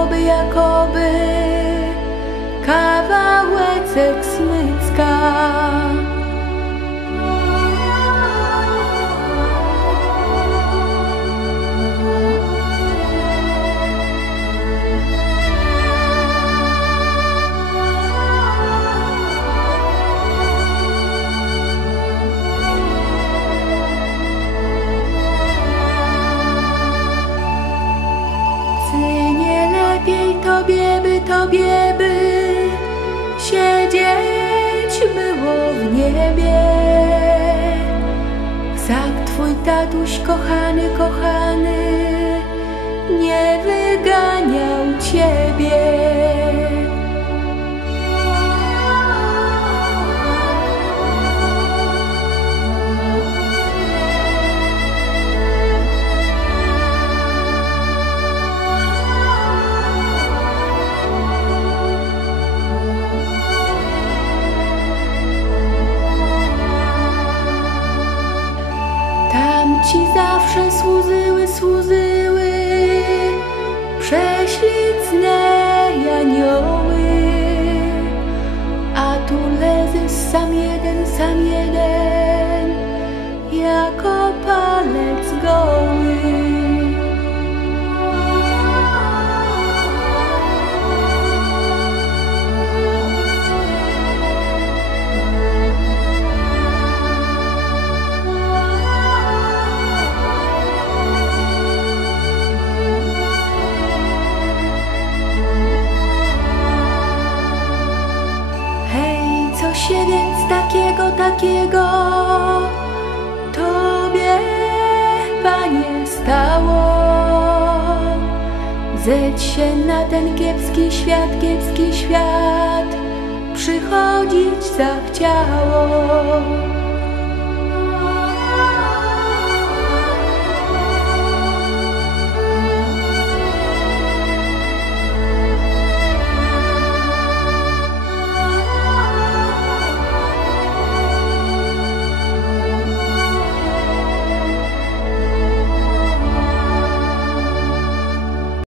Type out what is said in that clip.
jakoby, jakoby kawałeczek smycka. W niebie? Wsak twój tatuś kochany, kochany się więc takiego, takiego. Tobie, Panie, stało? Zedź się na ten kiepski świat, kiepski świat. Przychodzić zachciało